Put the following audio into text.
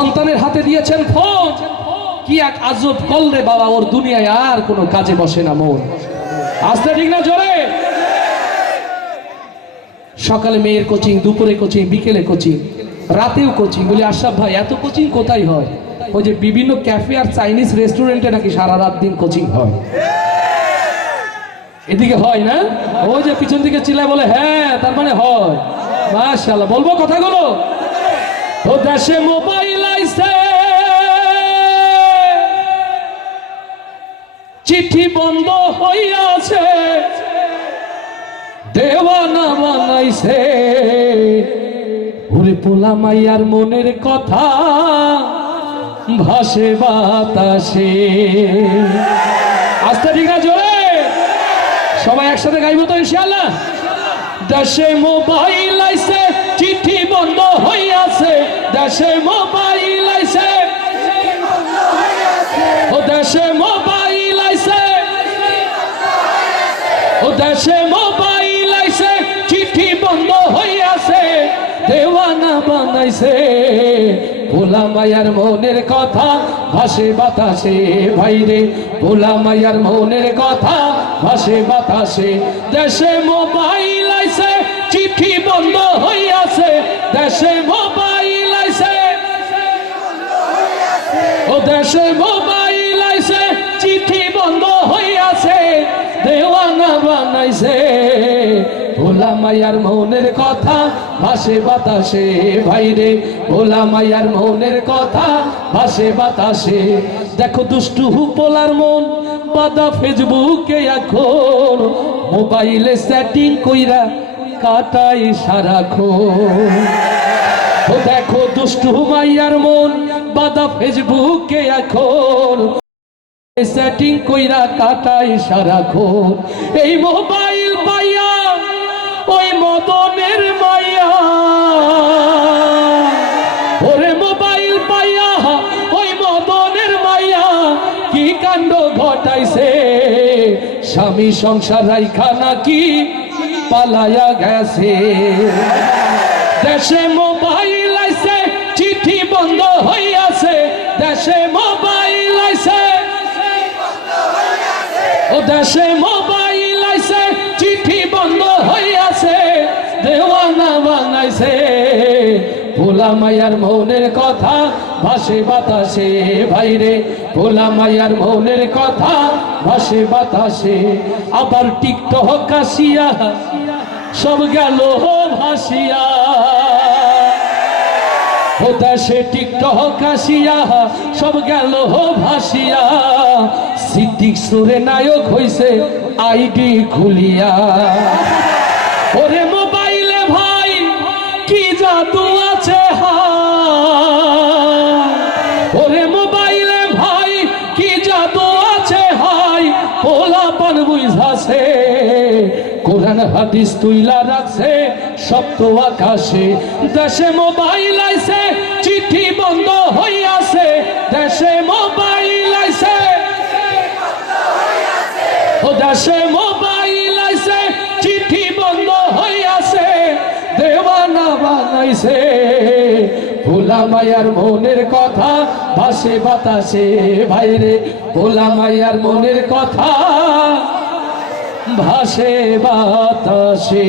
সন্তানের হাতে দিয়েছেন ফোন, কি এক আজব কলরে বাবা, ওর দুনিয়ায় আর কোনো কাজে বসে না মন। আসতে ঠিক না জোরে? সকালে মেয়ের কোচিং, দুপুরে কোচিং, বিকেলে কোচিং, রাতেও কোচিং। বলি আশরাফ ভাই এত কোচিং কোথায় হয়? ওই যে বিভিন্ন ক্যাফে আর চাইনিজ রেস্টুরেন্টে নাকি সারা রাত দিন কোচিং হয়। এদিকে হয় না? ওই যে পিছন দিকে চিল্লায় বলে হ্যাঁ, তার মানে হয়। মাশাআল্লাহ, বলবো কথাগুলো। ও দেশে মোবাইল আইছে, চিঠি বন্ধ হইয়াছে, দেওয়ানা বানাইছে, ওরে পোলা মাইয়ার মনের কথা ভাসে বাতাসে। আস্তে ঠিক আছে, সবাই একসাথে গাইব তো ইনশাআল্লাহ। দেশে মোবাইল আইছে, চিঠি বন্ধ হইয়াছে, দেশে মোবাইল আইছে, ও দেশে মোবাইল আইছে, ও দেশে মোবাইল আইছে, চিঠি বন্ধ হইয়াছে, দেওয়ানা বানাইছে, ভোলা মায়ার মনের কথা ভাসে বাতাসে। ভাইরে ভোলা মায়ার মনের কথা ভাসে বাতাসে। দেশে মোবাইল আইছে, চিঠি বন্ধ হইয়াছে, দেশে মোবাইল আইছে, ও দেশে মোবাইল আইছে, চিঠি বন্ধ হইয়াছে, দেওয়ানা বানাইছে, ভোলা মায়ার মনের কথা ভাসে বাতাসে। ভাইরে ভোলা মায়ার মনের কথা ভাসে বাতাসে। দেখো দুষ্টু পোলার মন বাদা ফেসবুকে এখন, মোবাইলে সেটিং কইরা কাটাই সারাক্ষণ। ও দেখো দুষ্টু মাইয়ার মন বাদা ফেসবুকে এখন, সেটিং কইরা কাটাই সারাক্ষণ। এই মোবাইল পাইয়া ওই মদনের মাইয়া, ওরে মোবাইল পাইয়া ওই মদনের মাইয়া কি কাণ্ড ঘটাইছে, স্বামী সংসার রাইখা নাকি পালায়া গেছে। দেশে মোবাইল আইছে, চিঠি বন্ধ হইয়াছে, দেশে মোবাইল আইছে, ও দেশে মোবাইল আইছে, চিঠি বন্ধ হইয়াছে, দেওয়ানা বানাইছে, ভোলা মায়ার মনের কথা ভাসে বাতাসে। ভাইরে ভোলা মায়ার মনের কথা ভাসে বাতাসে। আবার টিকটক আসিয়া সব গেল ভাসিয়া, ও দেশে টিকটক আসিয়া সব গেল ভাসিয়া, সিদ্দিক সুরে নায়ক হইছে আইডি খুলিয়া। ওরে মোবাইলে ভাই কি জাদু আছে হায়, ওরে মোবাইলে ভাই কি জাদু আছে হায়, পোলাপান বুঝাছে, কোরআন হাদিস তুইলা রাখছে সপ্ত আকাশে। দেশে মোবাইল আইছে, চিঠি বন্ধ হইয়াছে, দেশে মোবাইল আইছে, ও দেশে মোবাইল আইছে, চিঠি বন্ধ হইয়াছে, দেওয়ানা বানাইছে, ভোলা মায়ার মনের কথা ভাসে বাতাসে। ভাইরে ভোলা মায়ার মনের কথা ভাসে বাতাসে।